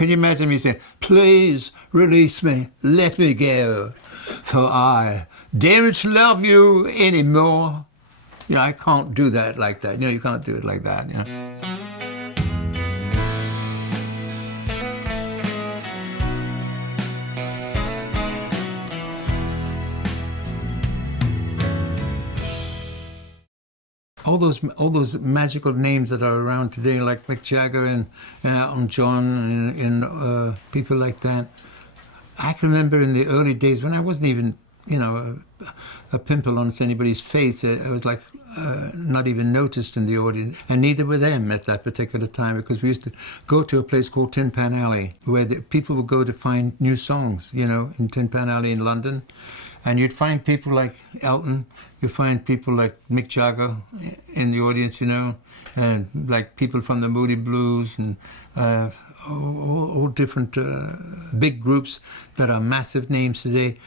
can you imagine me saying, please release me, let me go, for I daren't love you anymore. You know, I can't do that like that. You know, you can't do it like that, you know. All those magical names that are around today, like Mick Jagger and Elton John and people like that. I can remember in the early days when I wasn't even, you know, a pimple on anybody's face. I was like not even noticed in the audience, and neither were them at that particular time, because we used to go to a place called Tin Pan Alley, where people would go to find new songs, you know, in Tin Pan Alley in London. And you'd find people like Elton, you'd find people like Mick Jagger in the audience, you know, and like people from the Moody Blues and all different big groups that are massive names today.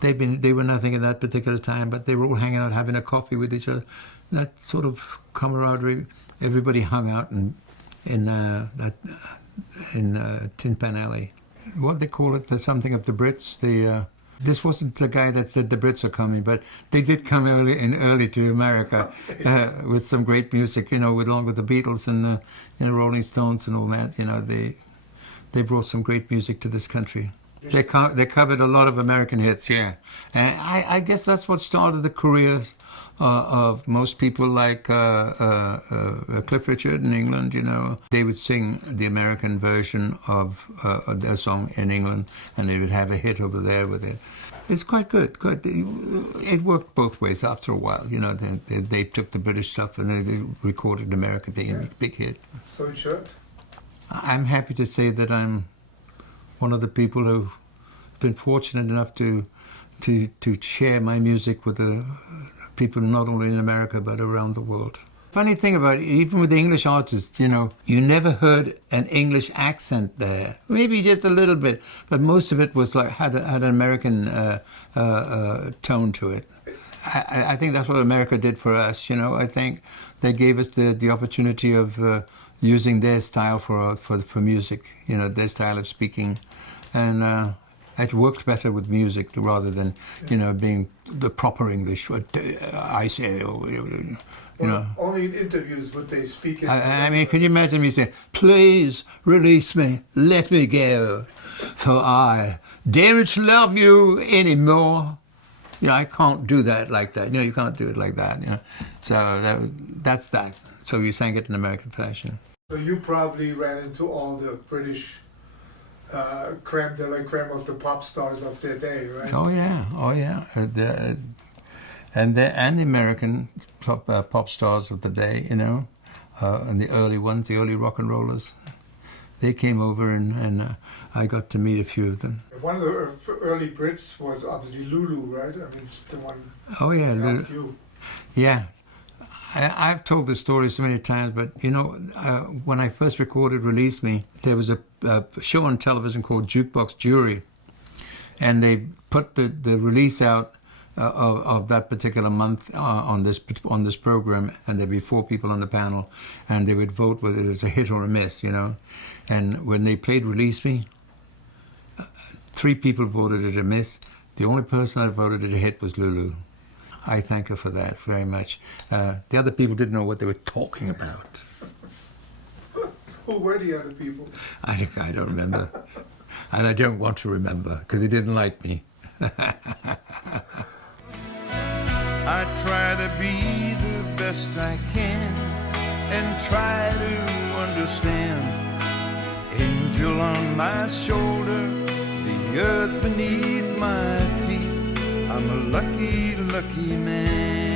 They were nothing at that particular time, but they were all hanging out, having a coffee with each other. That sort of camaraderie, everybody hung out in Tin Pan Alley. What they call it, something of the Brits, this wasn't the guy that said the Brits are coming, but they did come early to America with some great music, you know, along with the Beatles and the Rolling Stones and all that. You know, they brought some great music to this country. They covered a lot of American hits, yeah. And I guess that's what started the careers of most people like Cliff Richard in England, you know. They would sing the American version of their song in England, and they would have a hit over there with it. It's quite good. It worked both ways after a while, you know. They took the British stuff and they recorded America being a big hit. So it should. I'm happy to say that I'm one of the people who've been fortunate enough to share my music with the people not only in America but around the world. Funny thing about it, even with the English artists, you know, you never heard an English accent there. Maybe just a little bit, but most of it was like had an American tone to it. I think that's what America did for us, you know. I think they gave us the opportunity of using their style for music, you know, their style of speaking. And it worked better with music rather than, you know, being the proper English. I say, you know. Only in interviews would they speak it. I mean, can you imagine me saying, please release me, let me go, for I daren't love you anymore. You know, I can't do that like that. You know, you can't do it like that, you know. So that's that. So you sang it in American fashion. So you probably ran into all the British creme de la creme of the pop stars of their day, right? Oh yeah. And the American pop stars of the day, you know, and the early ones, the early rock and rollers, they came over and I got to meet a few of them. One of the early Brits was obviously Lulu, right? I mean, the one. Oh yeah, Lulu. Yeah. I've told this story so many times, but, you know, when I first recorded Release Me, there was a show on television called Jukebox Jury, and they put the release out of that particular month on this program, and there'd be 4 people on the panel, and they would vote whether it was a hit or a miss, you know. And when they played Release Me, 3 people voted it a miss. The only person that voted it a hit was Lulu. I thank her for that very much. The other people didn't know what they were talking about. Who were the other people? I don't remember. And I don't want to remember, because they didn't like me. I try to be the best I can and try to understand. Angel on my shoulder, the earth beneath my feet. I'm a lucky, lucky man.